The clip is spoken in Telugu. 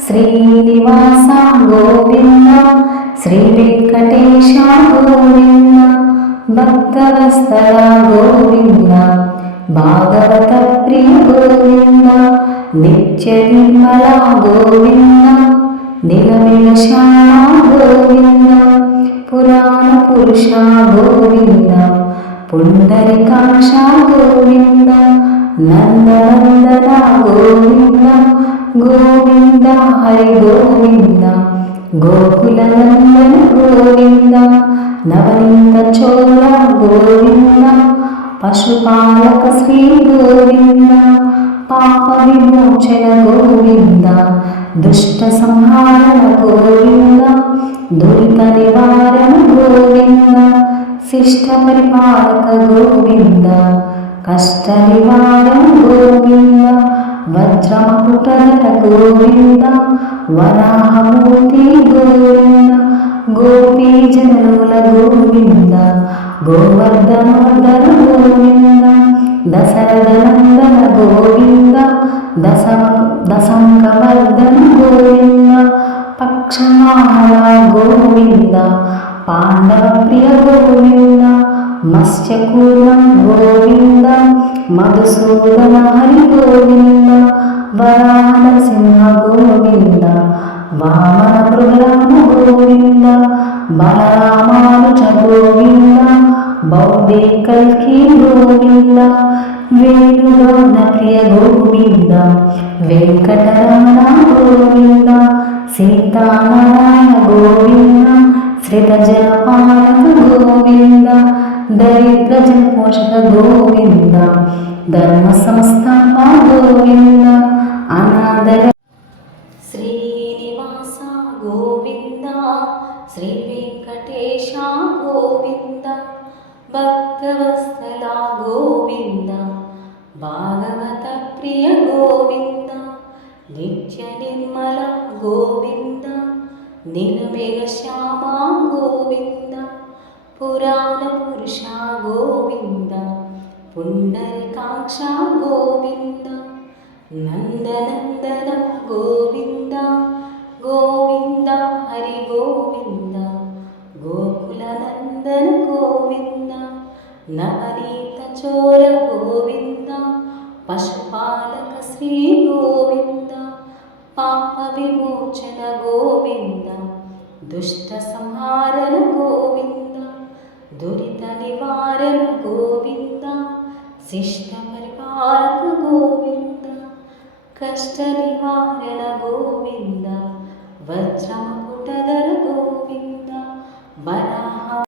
శ్రీనివాస గోవింద శ్రీ వెంకటేశ గోవింద భక్తవత్సల గోవింద భాగవత ప్రియ గోవింద నిత్య నిర్మల గోవింద నిలమిల శ్యామ గోవింద పురాణ పురుష గోవింద పుండరీకాక్ష గోవింద నందనందన గోవింద గోవింద హరి గోవింద గోకుల నందన గోవింద నవనీత చోళ గోవింద పశుపాలక శ్రీ గోవింద పాప విమోచన గోవింద దుష్ట సంహారణ గోవింద దురిత నివారణ గోవింద శిష్ట పరిపాలక గోవింద కష్ట నివారణ గోవింద వజ్రమకుటధర గోవింద వరాహమూర్తి గోవింద గోపీజనలోల గోవింద గోవర్ధనోద్ధర గోవింద దశరథనందన గోవింద దశంకవర్ధన గోవింద పక్షమాహర గోవింద పాండవ ప్రియ గోవింద మత్స్యకూర్మం గోవింద మధుసూదన హరి గోవింద వరాహ సింహ గోవింద వామన మృగరామ గోవింద బలరామానుజ గోవింద బౌద్ధే కల్కి గోవింద వేణుగాన ప్రియ గోవింద వెంకటరమణ గోవింద సీతానారాయణ గోవింద శ్రితజన పాలక గోవింద దరిద్ర జన పోషక గోవింద ధర్మ సంస్థాప గోవింద అనాథర శ్రీనివాస గోవింద శ్రీ వెంకటేశ గోవింద భక్తవత్సల గోవింద భాగవత ప్రియ గోవింద నిత్య నిర్మల గోవింద నిలమేఘ శ్యామ గోవింద పురాణ పురుష గోవింద పుండరీకాక్ష గోవింద నందనందన గోవింద గోవింద హరి గోవింద గోకుల నందన గోవింద నవనీత చోర గోవింద పశుపాలక శ్రీ గోవింద పాప విమోచన గోవింద దుష్ట సంహారణ గోవింద దురిత నివారణ గోవింద శిష్ట పరిపాలక గోవింద కష్ట నివారణ